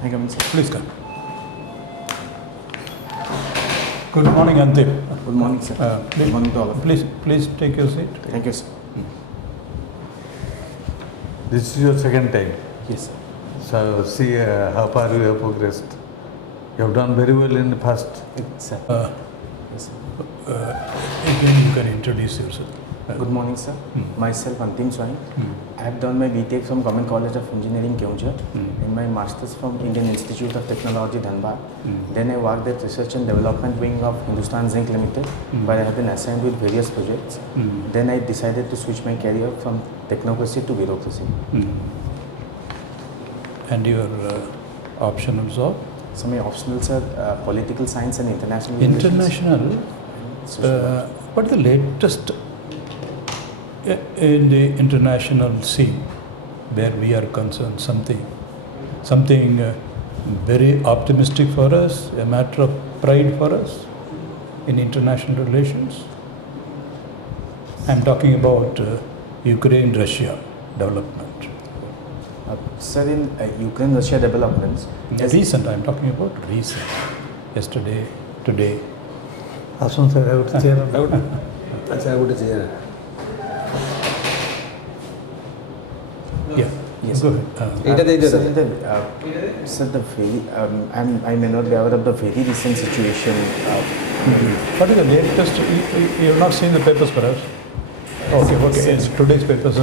I come in, sir. Please come. Good morning, Antim. Good morning, sir. Good morning to all of you. Please take your seat. Thank you, sir. This is your second time. Yes, sir. So see how far you have progressed. You have done very well in the past. Yes, sir. Yes, sir. Again, you can introduce yourself. Good morning, sir. Myself, Antim Swain. I have done my BTech from Government College of Engineering, Keonjhar, and my Masters from Indian Institute of Technology, Dhanbad. Then I worked at Research and Development Wing of Hindustan Zinc Limited, where I have been assigned with various projects. Then I decided to switch my career from technocracy to bureaucracy. And your optionals are? So my optionals are political science and international relations. International. What is the latest in the international scene where we are concerned? Something very optimistic for us, a matter of pride for us in international relations. I'm talking about Ukraine-Russia development. Sir, in Ukraine-Russia developments... Recent, I'm talking about recent. Yesterday, today. Asun sir, I would chair. I would chair. Yeah. Yes. Go ahead. I may not be aware of the very recent situation. What is the latest? You have not seen the papers, perhaps? Okay. It's today's papers.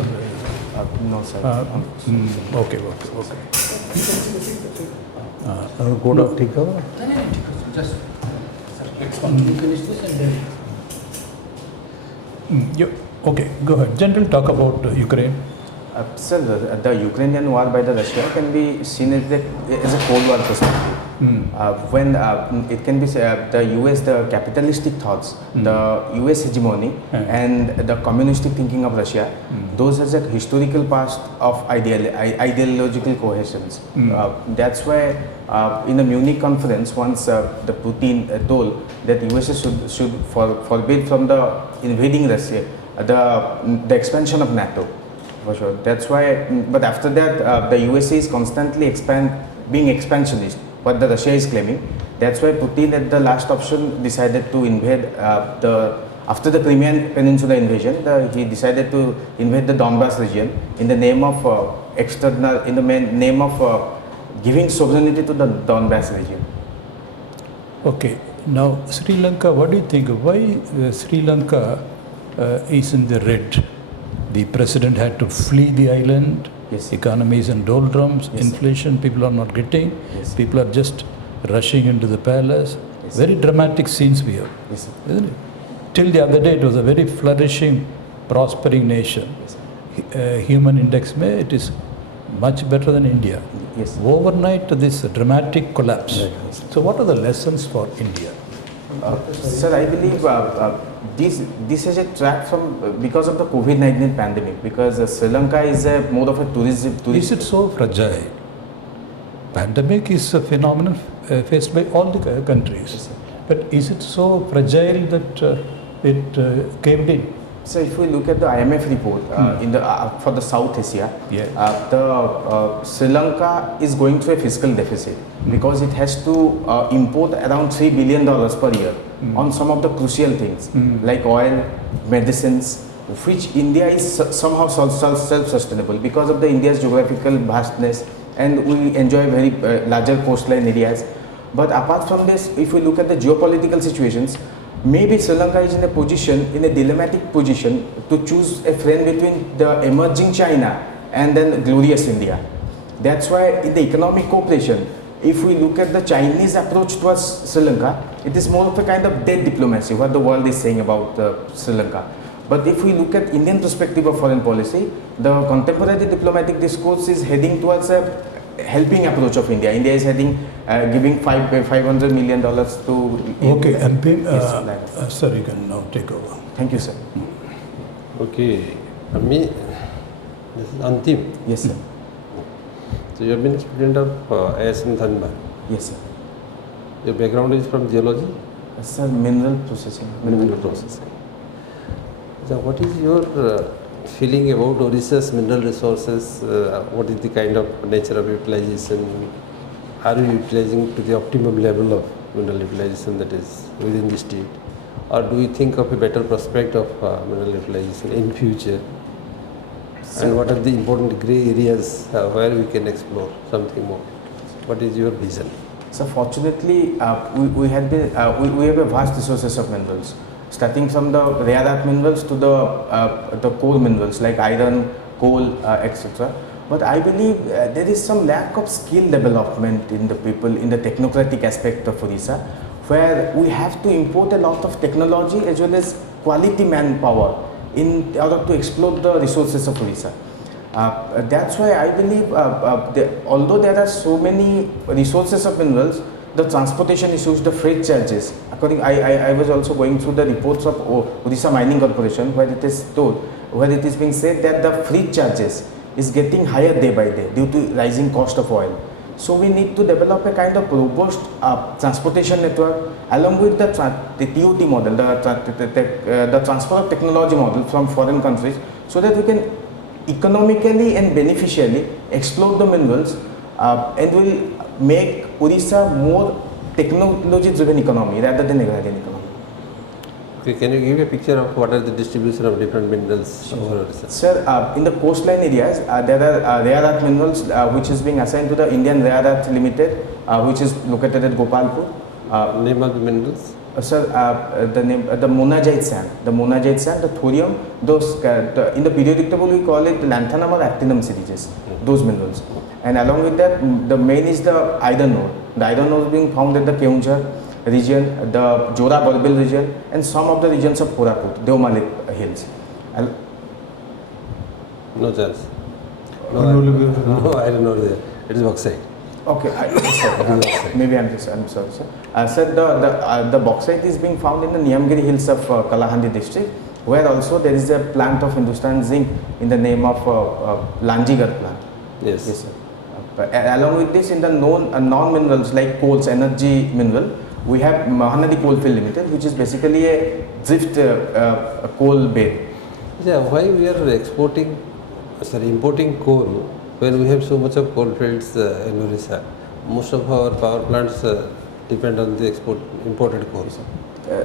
No, sir. Okay. Code of Tika? Just finish this and then. Okay, go ahead. General talk about Ukraine. Sir, the Ukrainian war by the Russia can be seen as a Cold War perspective. When it can be the US, the capitalistic thoughts, the US hegemony, and the communistic thinking of Russia, those as a historical past of ideological cohesions. That's why in the Munich conference, once the Putin told that US should forbid from the invading Russia the expansion of NATO. For sure. That's why, but after that, the USA is constantly being expansionist, what the Russia is claiming. That's why Putin at the last option decided to invade after the Crimean Peninsula invasion, he decided to invade the Donbass region in the name of giving sovereignty to the Donbass region. Okay, now Sri Lanka, what do you think? Why Sri Lanka is in the red? The president had to flee the island. Yes. Economy is in doldrums. Yes. Inflation, people are not getting. Yes. People are just rushing into the palace. Yes. Very dramatic scenes we have, Yes, isn't it? Till the other day, it was a very flourishing, prospering nation. Yes. Human index, it is much better than India. Yes. Overnight, this dramatic collapse. Yes. So, what are the lessons for India? Sir, I believe this is a track from because of the COVID-19 pandemic, because Sri Lanka is more of a tourist. Is it so fragile? Pandemic is a phenomenon faced by all the countries. Yes, but is it so fragile that it caved in? So if we look at the IMF report for the South Asia, Sri Lanka is going through a fiscal deficit because it has to import around $3 billion per year on some of the crucial things like oil, medicines, which India is somehow self-sustainable because of India's geographical vastness, and we enjoy very larger coastline areas. But apart from this, if we look at the geopolitical situations, maybe Sri Lanka is in a dilemmatic position to choose a friend between the emerging China and then glorious India. That's why in the economic cooperation, if we look at the Chinese approach towards Sri Lanka, it is more of a kind of dead diplomacy, what the world is saying about Sri Lanka. But if we look at Indian perspective of foreign policy, the contemporary diplomatic discourse is heading towards a helping approach of India. India is heading, giving $500 million to... Okay, MP, sir, you can now take over. Thank you, sir. Okay, for me, this is Antim. Yes, sir. So you have been a student of ISM Dhanbad. Yes, sir. Your background is from geology? Sir, mineral processing. Mineral processing. So what is your feeling about Odisha's mineral resources? What is the kind of nature of utilization? are we utilizing to the optimum level of mineral utilization that is within the state, or do we think of a better prospect of mineral utilization in future? And what are the important grey areas where we can explore something more? What is your vision? So fortunately, we have a vast resources of minerals, starting from the rare earth minerals to the core minerals like iron, coal, etc. But I believe there is some lack of skill development in the people in the technocratic aspect of Odisha, where we have to import a lot of technology as well as quality manpower in order to explore the resources of Odisha. That's why I believe, although there are so many resources of minerals, the transportation issues, the freight charges. I was also going through the reports of Odisha Mining Corporation, where it is being said that the freight charges is getting higher day by day due to rising cost of oil. So we need to develop a kind of robust transportation network along with the TOT model, the transfer of technology model from foreign countries, so that we can economically and beneficially explore the minerals and will make Odisha more technology driven economy rather than agrarian economy. Okay, can you give a picture of what are the distribution of different minerals over Odisha? Sir, in the coastline areas, there are rare earth minerals which is being assigned to the Indian Rare Earth Limited, which is located at Gopalpur. Name of the minerals? Sir, the monazite sand, the thorium, those in the periodic table we call it lanthanum or actinum series, those minerals. And along with that, the main is the iron ore. The iron ore is being found at the Keonjhar region, the Jora Borbil region, and some of the regions of Koraput, Devmali hills. No chance. No iron ore there. It is bauxite. Okay, maybe I'm sorry, sir. Sir, the bauxite is being found in the Niyamgiri hills of Kalahandi district, where also there is a plant of Hindustan Zinc in the name of Lanjigar plant. Yes. Yes, sir. Along with this, in the non-minerals like coals, energy mineral, we have Mahanadi Coalfield Limited, which is basically a drift coal bed. Yeah, why we are importing coal when we have so much of coal fields in Odisha? Most of our power plants depend on the imported coal.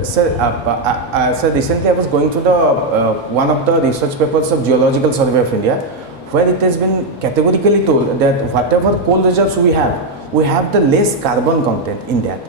Sir, recently I was going through one of the research papers of Geological Survey of India, where it has been categorically told that whatever coal reserves we have the less carbon content in that.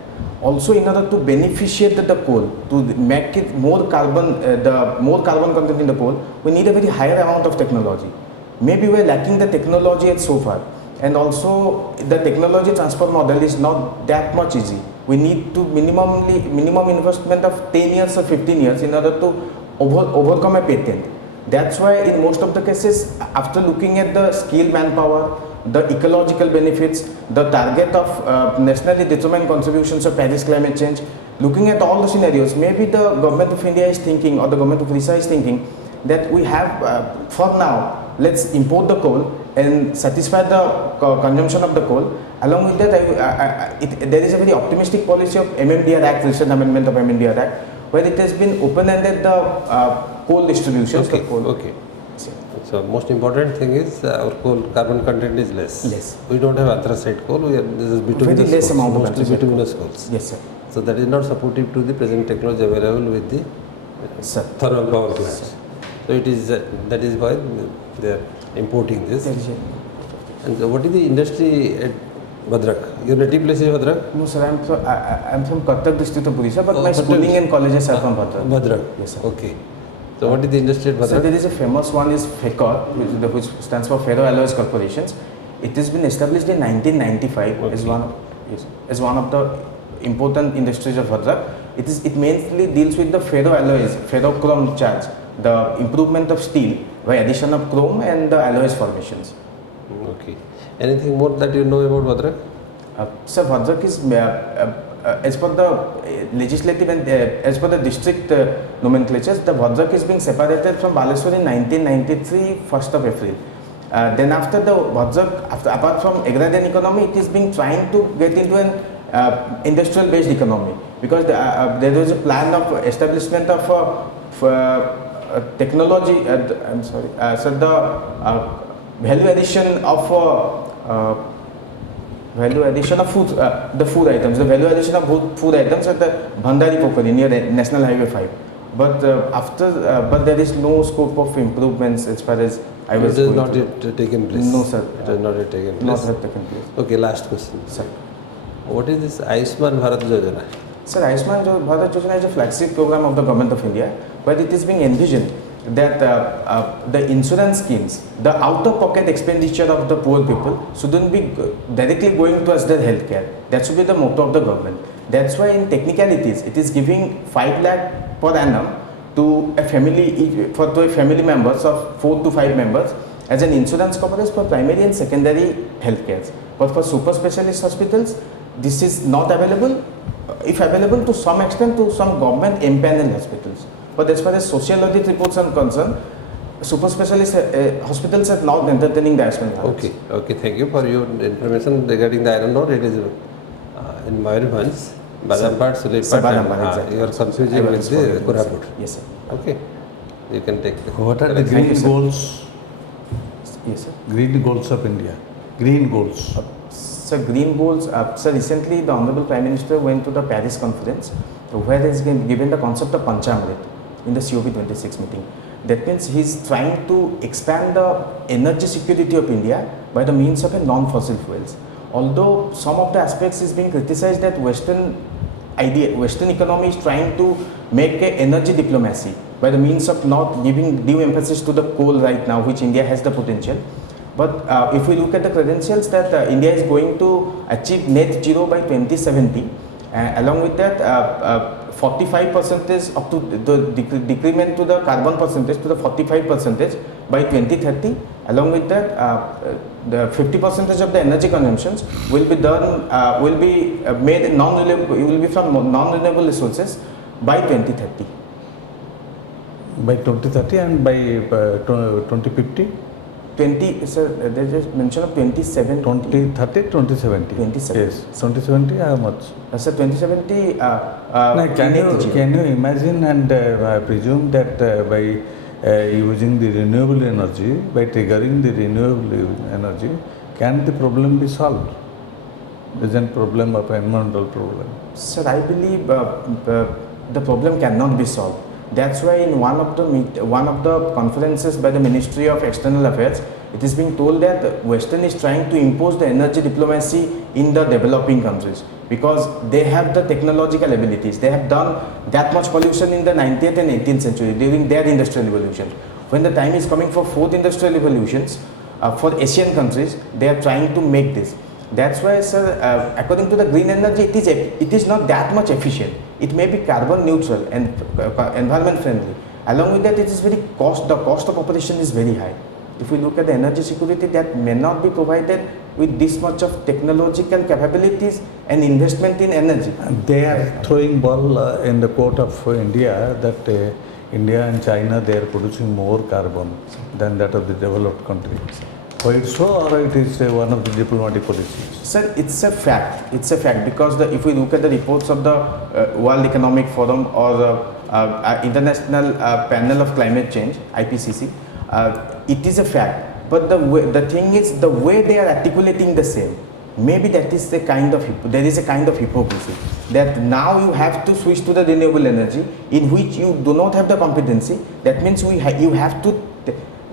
Also, in order to beneficiate the coal, to make it more carbon, the more carbon content in the coal, we need a very higher amount of technology. Maybe we are lacking the technology at so far, and also the technology transfer model is not that much easy. We need to minimum investment of 10 years or 15 years in order to overcome a patent. That's why in most of the cases, after looking at the skilled manpower, the ecological benefits, the target of nationally determined contributions of Paris climate change, looking at all the scenarios, maybe the government of India is thinking, or the government of Odisha is thinking, that we have, for now, let's import the coal and satisfy the consumption of the coal. Along with that, there is a very optimistic policy of MMDR Act, recent amendment of MMDR Act, where it has been open-ended the coal distribution. Okay. So most important thing is our coal carbon content is less. Yes. We don't have anthracite coal. This is bituminous very less coals, amount of mostly bituminous coals. Yes, sir. So that is not supportive to the present technology available with the thermal power plants. So it is that is why they are importing this. And so what is the industry at Bhadrak? Your native place is Bhadrak? No, sir. I'm from Cuttack district of Odisha, but my schooling and colleges are from Bhadrak. Bhadrak. Yes, sir. Okay. So what is the industry at Bhadrak? So there is a famous one is FECOR, which stands for Ferro Alloys Corporations. It has been established in 1995 as one of the important industries of Bhadrak. It mainly deals with the ferro alloys, ferrochrome charge, the improvement of steel by addition of chrome and the alloys formations. Okay. Anything more that you know about Bhadrak? Sir, Bhadrak is as per the legislative and as per the district nomenclatures, the Bhadrak is being separated from Baleswar in 1993, 1st of April. Then after the Bhadrak, apart from agrarian economy, it is being trying to get into an industrial based economy, because there was a plan of establishment of technology, so the value addition of Value addition of food, the food items, the value addition of food items at the Bhandari Pokhari near National Highway 5. But but there is no scope of improvements as far as I was. It has not yet taken place. No, sir. It has not yet taken place. Not yet taken place. Okay, last question. Sir. What is this Ayushman Bharat Yojana? Sir, Ayushman Bharat Yojana is a flagship program of the Government of India, but it is being envisioned that the insurance schemes, the out-of-pocket expenditure of the poor people shouldn't be directly going towards their healthcare. That should be the motto of the government. That's why in technicalities, it is giving 5 lakh per annum to a family members of 4 to 5 members as an insurance coverage for primary and secondary healthcare. But for super specialist hospitals, this is not available. If available to some extent to some government empaneled hospitals. But as far as social audit reports are concerned, super specialist hospitals are not entertaining the Ayushman Bharat. Okay, thank you for your information regarding the iron ore. It is in Mayurbhanj, Badampad, Suleipat, exactly. you are confusing with the Koraput. Yes, sir. Okay, you can take the. What are the green goals? Yes, sir. Green goals of India. Green goals. So green goals, so recently the Honorable Prime Minister went to the Paris conference where he has given the concept of Panchamrit in the COP26 meeting. That means he is trying to expand the energy security of India by the means of a non-fossil fuels. Although some of the aspects is being criticized that Western economy is trying to make a energy diplomacy by the means of not giving due emphasis to the coal right now, which India has the potential. But if we look at the credentials that India is going to achieve net zero by 2070, along with that 45% up to the decrement to the carbon percentage to the 45% by 2030. Along with that, the 50% of the energy consumptions will be done, will be made non-renewable, will be from non-renewable resources by 2030. By 2030 and by 2050? 20, sir, there is mention of 2070. 2030, 2070. 2070. Yes. 2070, how much? Sir, 2070. Can you imagine and presume that by using the renewable energy, by triggering the renewable energy, can the problem be solved? Isn't problem of environmental problem? Sir, I believe the problem cannot be solved. That's why in one of the conferences by the Ministry of External Affairs, it is being told that Western is trying to impose the energy diplomacy in the developing countries because they have the technological abilities. They have done that much pollution in the 19th and 18th century during their industrial revolution. When the time is coming for fourth industrial revolutions, for Asian countries, they are trying to make this. That's why, sir, according to the green energy, it is not that much efficient. It may be carbon neutral and environment friendly. Along with that, it is the cost of operation is very high. If we look at the energy security, that may not be provided with this much of technological capabilities and investment in energy. They are throwing ball in the court of India that India and China, they are producing more carbon than that of the developed country. Or it's so, or it is one of the diplomatic policies? Sir, it's a fact. It's a fact because if we look at the reports of the World Economic Forum or the International Panel of Climate Change, IPCC, it is a fact. But the thing is, the way they are articulating the same, maybe that is there is a kind of hypocrisy that now you have to switch to the renewable energy in which you do not have the competency. That means you have to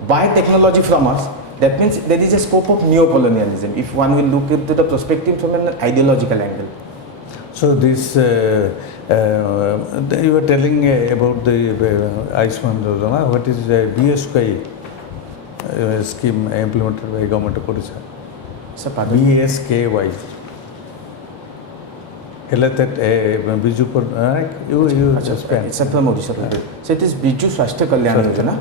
buy technology from us. That means there is a scope of neo-colonialism if one will look into the perspective from an ideological angle. So this, you were telling about the Ayushman Yojana. What is the BSKY scheme implemented by Government of Odisha? Sir, pardon? BSKY. It's from Odisha. So it is Biju Swasthya Kalyan Yojana.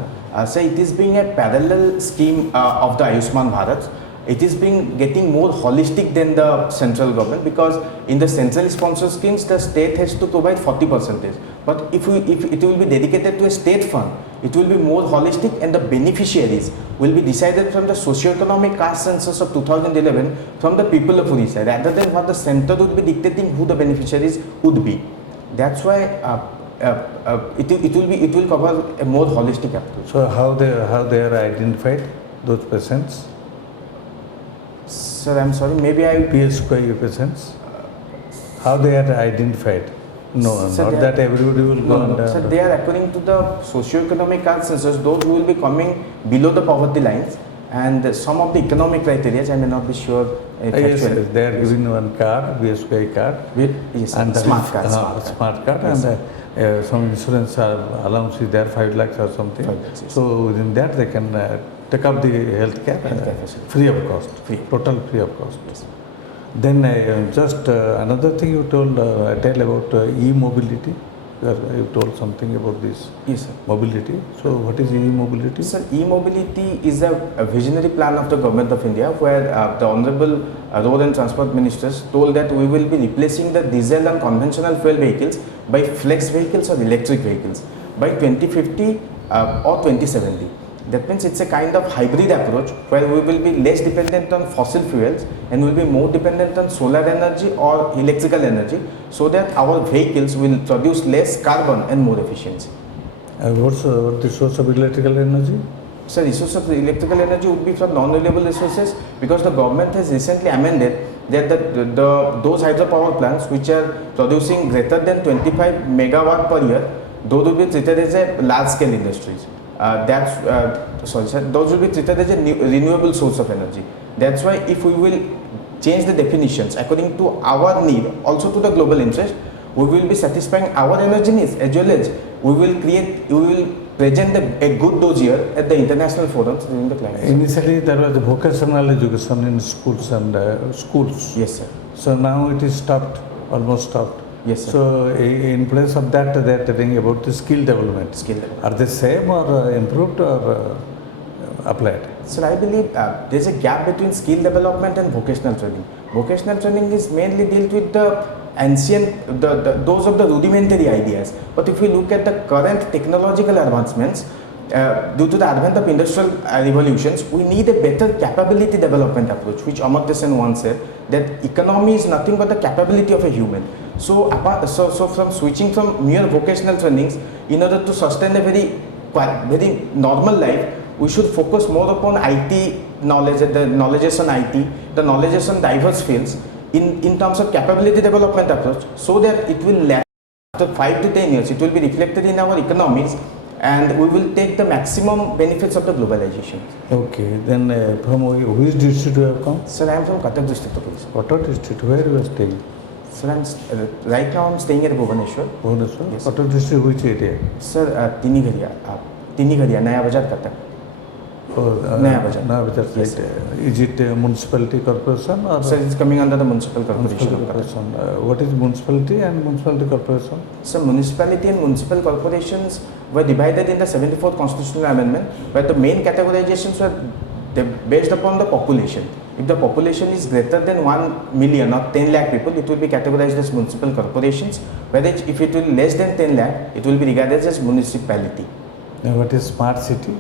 So it is being a parallel scheme of the Ayushman Bharat. It is being getting more holistic than the central government because in the centrally sponsored schemes the state has to provide 40%. But if it will be dedicated to a state fund, it will be more holistic and the beneficiaries will be decided from the socio-economic caste census of 2011 from the people of Odisha rather than what the center would be dictating who the beneficiaries would be. That's why it will cover a more holistic approach. So how they are identified, those patients? Sir, I'm sorry, maybe I... PSQI patients, how they are identified? No, Sir, not that everybody will go no, and... Sir, they are according to the socio-economic census, those who will be coming below the poverty lines, and some of the economic criteria, I may not be sure. Yes, they are giving one card, BSQI card. Yes, and smart card. Smart card, Yes, and some insurance allowance is there, 5 lakhs or something. 5 lakhs, yes. So within that they can take up the health care free of cost, total free of cost. Yes. Then just another thing you told, tell about e-mobility. You told something about this. Yes, sir. Mobility. So what is e-mobility? Sir, e-mobility is a visionary plan of the Government of India, where the Honorable Road and Transport Ministers told that we will be replacing the diesel and conventional fuel vehicles by flex vehicles or electric vehicles by 2050 or 2070. That means it's a kind of hybrid approach where we will be less dependent on fossil fuels and will be more dependent on solar energy or electrical energy, so that our vehicles will produce less carbon and more efficiency. What's the source of electrical energy? So resource of electrical energy would be from non-renewable resources, because the government has recently amended that those hydropower plants which are producing greater than 25 megawatt per year, those will be treated as a large-scale industries. Those will be treated as a renewable source of energy. That's why if we will change the definitions according to our need, also to the global interest, we will be satisfying our energy needs, as well as we will present a good dossier at the international forums during the climate. Initially there was vocational education in schools and schools. Yes, sir. So now it is stopped, almost stopped. Yes, sir. So in place of that, they are telling about the skill development. Skill development. Are they same or improved or applied? So I believe there is a gap between skill development and vocational training. Vocational training is mainly dealt with the ancient, those of the rudimentary ideas. But if we look at the current technological advancements, due to the advent of industrial revolutions, we need a better capability development approach, which Amartya Sen once said, that economy is nothing but the capability of a human. So from switching from mere vocational trainings, in order to sustain a very normal life, we should focus more upon IT knowledge, the knowledges on IT, the knowledges on diverse fields, in terms of capability development approach, so that it will last after 5 to 10 years, it will be reflected in our economies, and we will take the maximum benefits of the globalization. Okay, then from which district you have come? Sir, I am from Cuttack district of Odisha. Cuttack district, where you are staying? Sir, right now I am staying at Bhubaneswar. Bhubaneswar? Yes. Cuttack district, which area? Sir, Tinigharia, Naya Bazar, Cuttack. Naya Bazar. Naya Bazar, Yes. Is it a municipality corporation or? Sir, it's coming under the municipal corporation. Municipal corporation. What is municipality and municipality corporation? So municipality and municipal corporations were divided in the 74th constitutional amendment, where the main categorizations were based upon the population. If the population is greater than 1 million or 10 lakh people, it will be categorized as municipal corporations, whereas if it will be less than 10 lakh, it will be regarded as municipality. And what is smart city?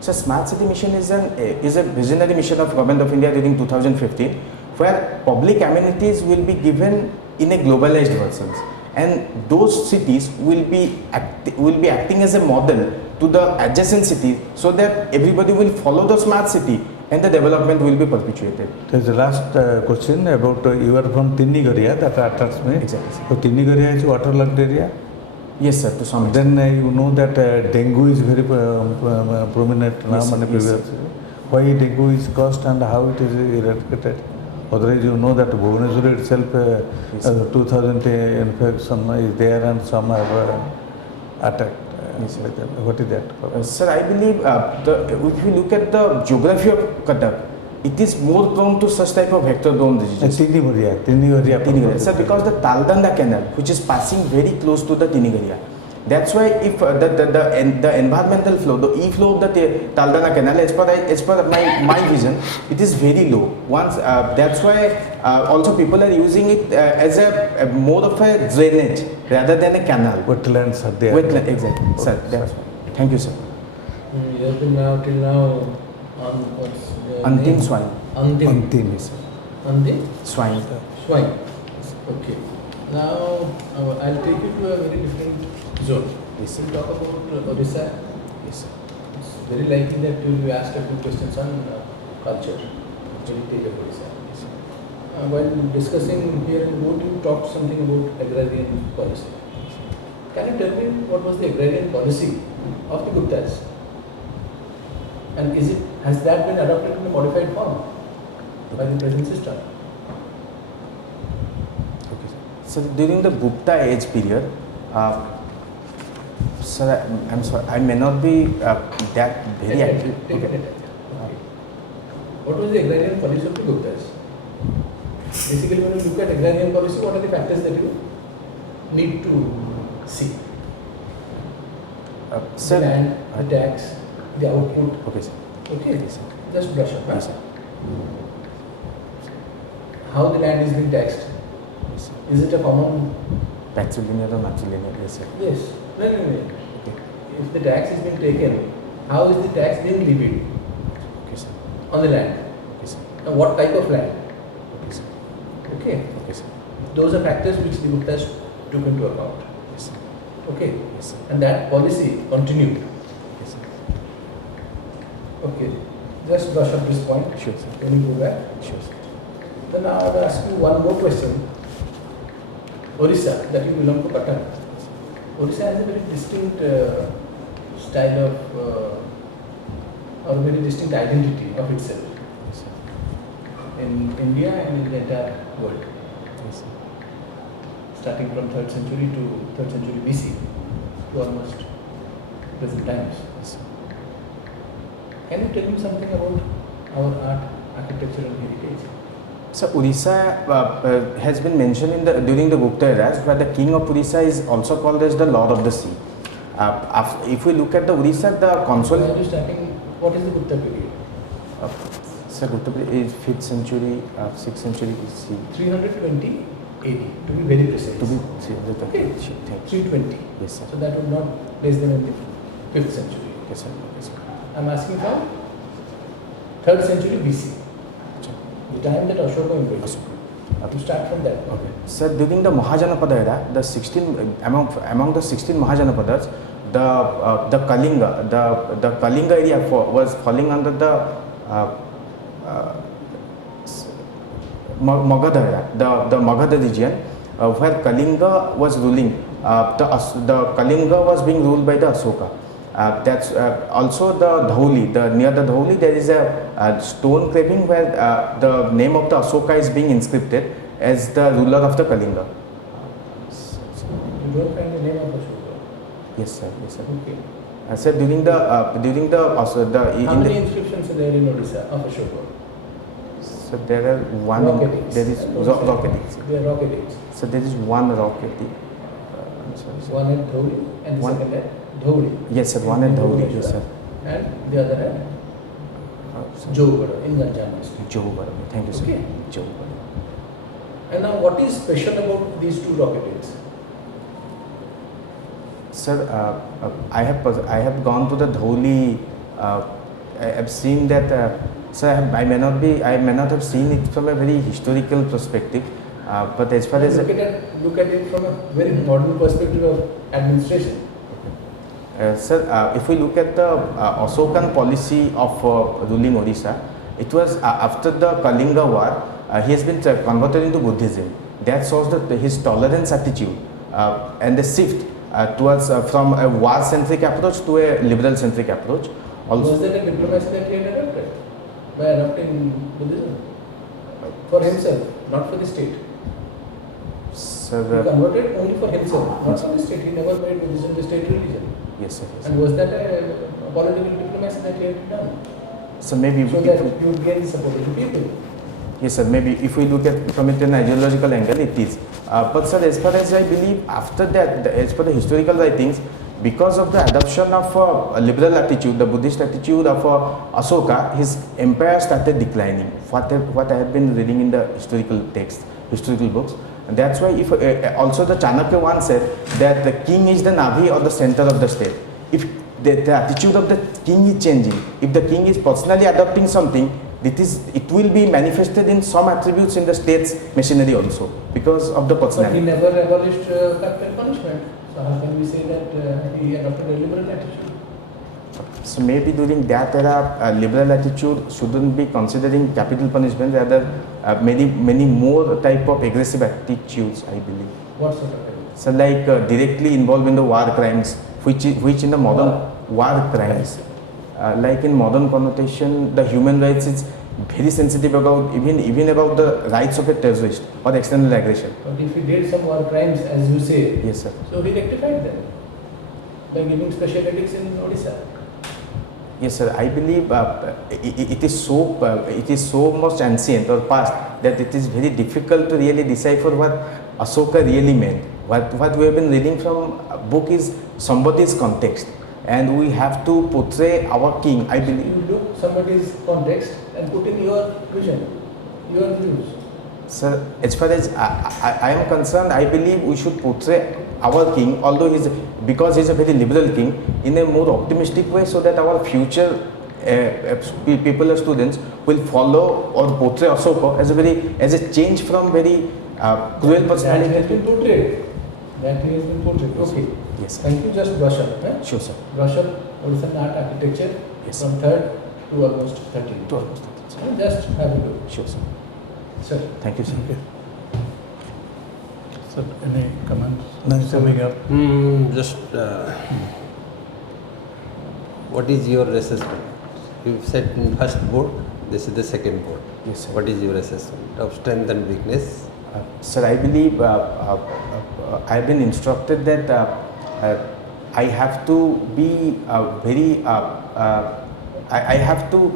So Smart City Mission is a visionary mission of Government of India during 2015, where public amenities will be given in a globalized versions, and those cities will be acting as a model to the adjacent cities, so that everybody will follow the smart city and the development will be perpetuated. There is the last question about you are from Tinigharia, that attracts me. Exactly. So Tinigharia is waterlogged area. Yes, sir, to some extent. Then you know that dengue is very prominent now. Yes, sir. Yes, sir. Why dengue is caused and how it is eradicated? Otherwise, you know that Bhubaneswar itself, 2000 infection is there and some have attacked. Yes, sir. What is that? Sir, I believe if we look at the geography of Cuttack, it is more prone to such type of vector-borne diseases. Tinigharia. Sir, because the Taldanda Canal, which is passing very close to the Tinigharia, that's why if the environmental flow, the e-flow of the Taldanda Canal, as per my vision, it is very low. That's why also people are using it as a more of a drainage rather than a canal. Wetlands are there. Wetland, exactly. Okay, sir, that's why. Thank you, sir. You have been now till now on what's the Antim name? Swain. Antim. Antim? Swain. Swain. Okay. Now I'll take you to a very different zone. Yes, sir. We'll talk about Odisha. Yes, sir. It's very likely that you will be asked a few questions on culture. heritage of Odisha. While discussing here in the board, you talked something about agrarian policy. Can you tell me what was the agrarian policy of the Guptas? And has that been adopted in a modified form by the present system? Okay. So during the Gupta age period, sir, I'm sorry, I may not be that very accurate. Take it. What was the agrarian policy of the Guptas? Basically, when you look at agrarian policy, what are the factors that you need to see? Sir, The land, the tax, the output. Okay, sir. Okay, Yes, sir. just brush up. Yes, sir. How the land is being taxed? Yes, sir. Is it a common? Patrilinear or matrilinear? Yes, sir. Yes. No. Okay. If the tax is being taken, how is the tax being levied Okay, sir. on the land? Okay, sir. Now, what type of land? Okay, sir. Okay. Okay, sir. Those are factors which the Guptas took into account. Yes, sir. Okay. Yes, sir. And that policy continued. Yes, sir. Okay. Just brush up this point. Sure, sir. Can you go back? Sure, sir. Then I will ask you one more question. Odisha, that you belong to Patan. Odisha has a very distinct style of, or very distinct identity of itself Yes, sir. in India and in the entire world, Yes, sir. starting from 3rd century to 3rd century BC to almost present times. Yes, sir. Can you tell me something about our art, architecture and heritage? So Odisha has been mentioned during the Gupta era, where the king of Odisha is also called as the Lord of the Sea. If we look at the Odisha, the Why console. are you starting? What is the Gupta period? Sir, Gupta period is 5th century, 6th century BC. 320 AD, to be very precise. To be Okay. thank you. 320. Yes, sir. So that would not place them in the 5th century. Yes, sir. Yes, sir. I am asking from 3rd century BC, the time that Ashoka invaded. To start from that. Okay. Sir, during the Mahajanapada era, the 16 among the 16 Mahajanapadas, the Kalinga, the Kalinga area was falling under the Magadha era, the Magadha region, where Kalinga was ruling. The Kalinga was being ruled by the Ashoka. That's also the Dhauli. Near the Dhauli, there is a stone carving where the name of the Ashoka is being inscribed as the ruler of the Kalinga. You don't find the name of Ashoka. Yes, sir. Yes, sir. Okay. Sir, during the How many inscriptions are there in Odisha of Ashoka? So there are one. Rock edicts. There is rock edicts. They are rock edicts. So there is one rock edict. I'm sorry, sir. One at Dhauli and the One- second at Dhauli. Yes, sir. One at Dhauli. Yes, sir. And the other at Jogada in Ganjam district. Johor. Thank you, sir. Okay. Johor. And now what is special about these two rock edicts? Sir, I have gone to the Dhauli. I have seen that. Sir, I may not have seen it from a very historical perspective. But as far as look at it from a very modern perspective of administration. Sir, if we look at the Ashokan policy of ruling Odisha, it was after the Kalinga war. He has been converted into Buddhism. That shows that his tolerance attitude and the shift towards from a war-centric approach to a liberal-centric approach. Also, Was that a diplomacy that he had adopted by adopting Buddhism for himself, not for the state? He sir, converted only for himself, not for the state. He never made Buddhism the state religion. yes, sir. Yes, And was that a political diplomacy that he had done? so maybe So if that we- you would gain the support of the people. yes, sir. Maybe if we look at from it an ideological angle, it is. But sir, as far as I believe, after that, as per the historical writings, because of the adoption of a liberal attitude, the Buddhist attitude of Ashoka, his empire started declining. What I have been reading in the historical texts, historical books, and that's why if also the Chanakya once said that the king is the navi or the center of the state. If the attitude of the king is changing, if the king is personally adopting something, it will be manifested in some attributes in the state's machinery also because of the But he personality. never abolished capital punishment. So how can we say that he adopted a liberal attitude? So maybe during that era, liberal attitude shouldn't be considering capital punishment, rather many more type of aggressive attitudes, I believe. What sort of evidence? So like directly involved in the war crimes, which in the modern war crimes, like in modern connotation, the human rights is very sensitive about even about the rights of a terrorist or external aggression. But if he did some war crimes, as you say, Yes, sir. so he rectified them by giving special edicts in Odisha. Yes, sir. I believe it is so much ancient or past that it is very difficult to really decipher what Ashoka really meant. What we have been reading from a book is somebody's context, and we have to portray our king. I believe. You look somebody's context and put in your vision, your views. Sir, as far as I am concerned, I believe we should portray our king, although because he's a very liberal king, in a more optimistic way, so that our future people or students will follow or portray Ashoka as a change from very cruel personality. That has been portrayed. Okay. Yes, sir. Thank you. Just brush up. Eh? Sure, sir. Brush up Odisha art architecture Yes. from 3rd to almost 13. Just have a look. Sure, sir. Sir. Thank you, sir. Sir, any comments? No, sir. Coming up. Just what is your assessment? You said in first board, this is the second board. Yes, sir. What is your assessment of strength and weakness? Sir, I believe I've been instructed that I have to be I have to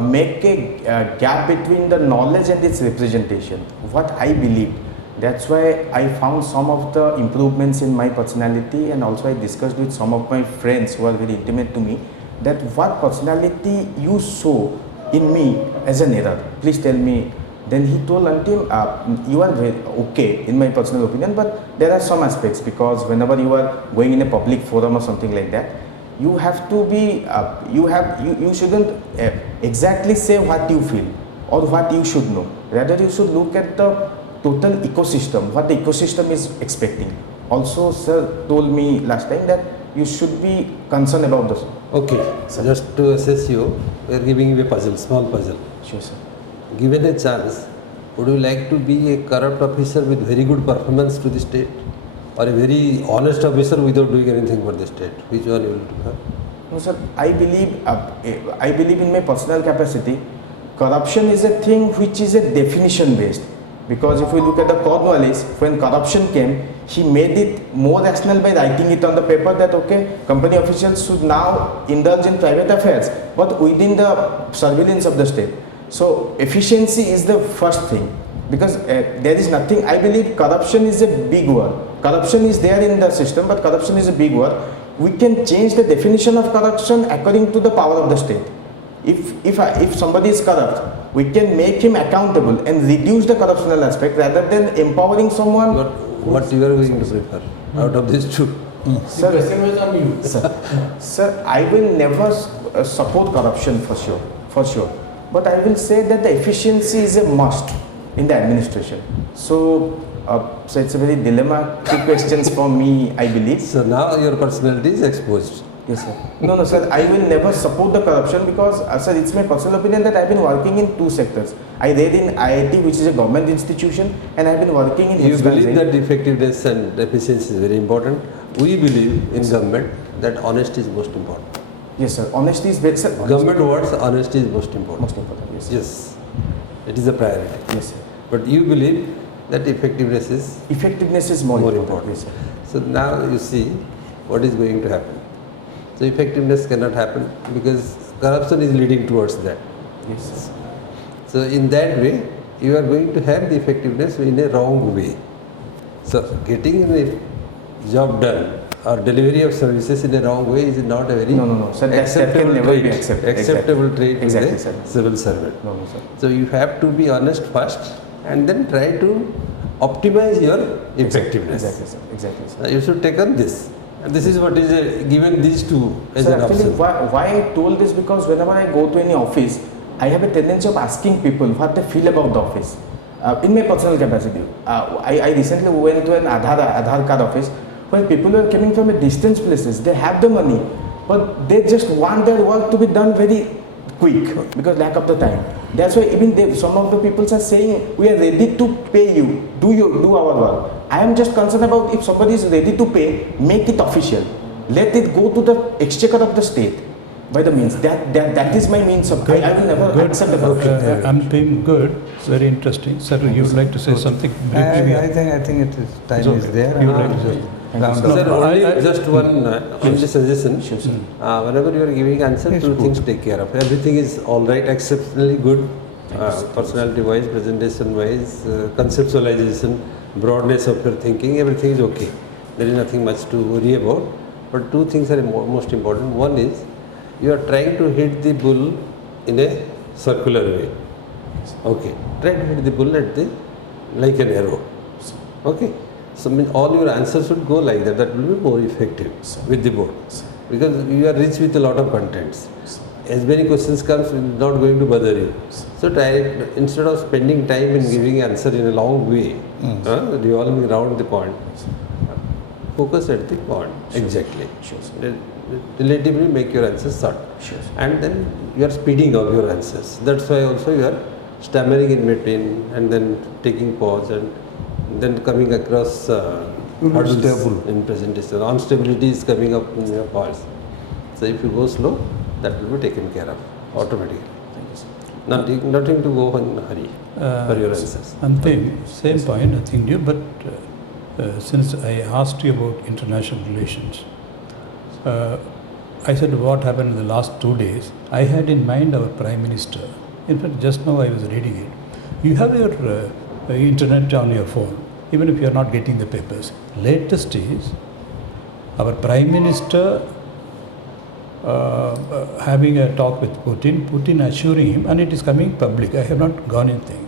make a gap between the knowledge and its representation. What I believe. That's why I found some of the improvements in my personality, and also I discussed with some of my friends who are very intimate to me that what personality you saw in me as an error. Please tell me. Then he told Antim, you are very okay in my personal opinion, but there are some aspects, because whenever you are going in a public forum or something like that, you have to be, you shouldn't exactly say what you feel or what you should know. Rather, you should look at the total ecosystem, what the ecosystem is expecting. Also, sir told me last time that you should be concerned about this. Okay, so just to assess you, we are giving you a puzzle, small puzzle. Sure, sir. Given a chance, would you like to be a corrupt officer with very good performance to the state, or a very honest officer without doing anything for the state? Which one you will prefer? No, sir. I believe in my personal capacity. Corruption is a thing which is a definition based. Because if we look at the Cornwallis, when corruption came, he made it more rational by writing it on the paper that okay, company officials should now indulge in private affairs, but within the surveillance of the state. So efficiency is the first thing, because there is nothing. I believe corruption is a big word. Corruption is there in the system, but corruption is a big word. We can change the definition of corruption according to the power of the state. If somebody is corrupt, we can make him accountable and reduce the corruptional aspect rather than empowering someone. But what you are going to prefer out of these two? The question was on you. Sir, I will never support corruption for sure. But I will say that the efficiency is a must in the administration. So it's a very dilemmatic questions for me, I believe. So now your personality is exposed. Yes, sir. No, sir. I will never support the corruption because, sir, it's my personal opinion that I've been working in two sectors. I read in IIT, which is a government institution, and I've been working in. You believe that effectiveness and efficiency is very important. We believe in government that honesty is most important. Yes, sir. Honesty is very, sir. Government words, honesty is most important. Most important. Yes. Sir. Yes, it is a priority. Yes, sir. But you believe that effectiveness is more important. important. Yes, sir. So now you see what is going to happen. So effectiveness cannot happen because corruption is leading towards that. Yes, sir. So in that way, you are going to have the effectiveness in a wrong way. So getting a job done or delivery of services in a wrong way is not a very No. Sir, that can never be accepted. Acceptable trait Exactly, in a sir. civil servant. No, sir. So you have to be honest first and then try to optimize your effectiveness. Exactly, sir. Exactly, sir. Now you should take on this. And this is what is given these two as Sir, an actually, option. why I told this, because whenever I go to any office, I have a tendency of asking people what they feel about the office. In my personal capacity, I recently went to an Aadhaar card office where people are coming from a distant places. They have the money, but they just want their work to be done very quick because lack of the time. That's why even some of the people are saying we are ready to pay you, do our work. I am just concerned about if somebody is ready to pay, make it official. Let it go to the exchequer of the state by the means. That is my means of. I will never accept about it. I'm paying good. Very interesting. Sir, you would like to say something? I think it is time is there. You would like to say? Sir, only just one only suggestion. Whenever you are giving answer, two things take care of. Everything is all right, exceptionally good, personality-wise, presentation-wise, conceptualization, broadness of your thinking, everything is okay. There is nothing much to worry about. But two things are most important. One is you are trying to hit the bull in a circular way. Okay, try to hit the bull at like an arrow. Okay. So all your answers should go like that. That will be more effective with the board, because you are rich with a lot of contents. As many questions comes, not going to bother you. So try, instead of spending time in giving answer in a long way, revolving around the point, focus at the point exactly. Relatively make your answers short, and then you are speeding up your answers. That's why also you are stammering in between and then taking pause and then coming across hurdles in presentation. Instability is coming up in your parts. So if you go slow, that will be taken care of automatically. Thank you, sir. Nothing to go in a hurry for your answers. Antim, same point, nothing new, but since I asked you about international relations, I said what happened in the last 2 days. I had in mind our Prime Minister. In fact, just now I was reading it. You have your internet on your phone, even if you are not getting the papers. Latest is our Prime Minister having a talk with Putin assuring him, and it is coming public, I have not gone anything.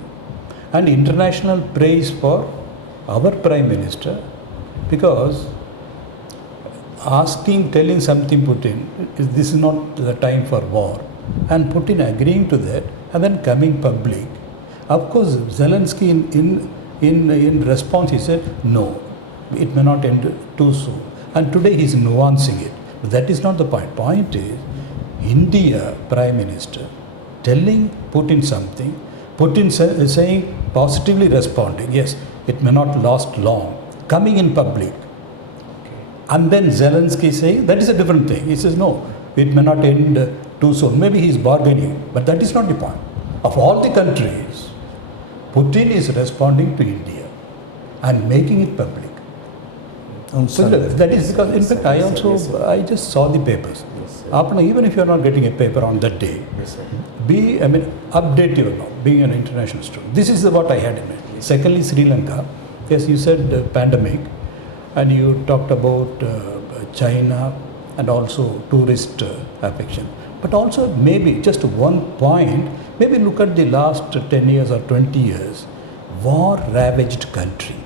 And international praise for our Prime Minister, because telling something Putin, this is not the time for war, and Putin agreeing to that, and then coming public. Of course, Zelensky in response he said, no, it may not end too soon. And today he is nuancing it. But that is not the point. Point is, India Prime Minister telling Putin something, Putin saying, positively responding, yes, it may not last long, coming in public. And then Zelensky saying, that is a different thing. He says, no, it may not end too soon. Maybe he is bargaining, but that is not the point. Of all the countries, Putin is responding to India and making it public. So that is because, in fact, I just saw the papers. Even if you are not getting a paper on that day, update your know, being an international student. This is what I had in mind. Secondly, Sri Lanka. Yes, you said pandemic, and you talked about China and also tourist affection. But also maybe just one point, maybe look at the last 10 years or 20 years, war-ravaged country.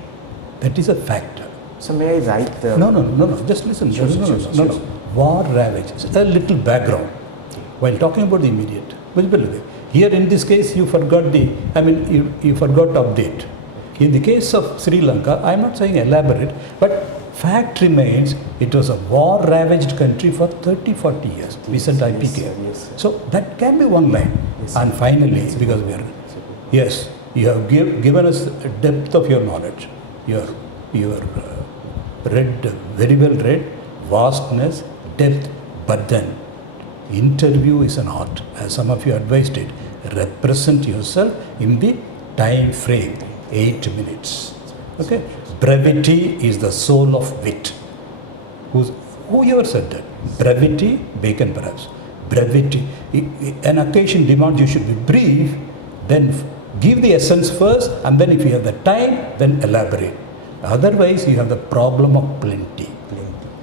That is a factor. So may I write? No, just listen. No. War-ravaged. A little background. While talking about the immediate. Here in this case, you forgot you forgot to update. In the case of Sri Lanka, I am not saying elaborate, but fact remains, it was a war-ravaged country for 30-40 years. Recent IPK. So that can be one line. And finally, because we are, yes, you have given us depth of your knowledge. Your read, very well read, vastness, depth, but then interview is an art. As some of you advised it, represent yourself in the time frame, 8 minutes. Okay? Brevity is the soul of wit. Whoever said that? Brevity, Bacon perhaps. Brevity. An occasion demands you should be brief, then give the essence first, and then if you have the time, then elaborate. Otherwise, you have the problem of plenty.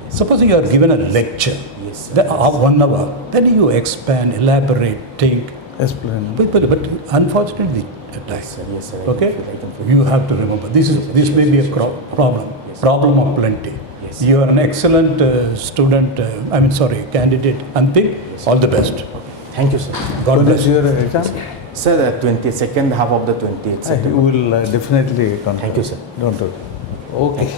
Supposing you are given a lecture, 1 hour, then you expand, elaborate, think. Explain. But unfortunately, time. Okay? You have to remember, this may be a problem of plenty. You are an excellent candidate. Antim, all the best. Thank you, sir. God bless your exam. Sir, the second half of the 20th. We will definitely contact. Thank you, sir. Don't worry. Okay.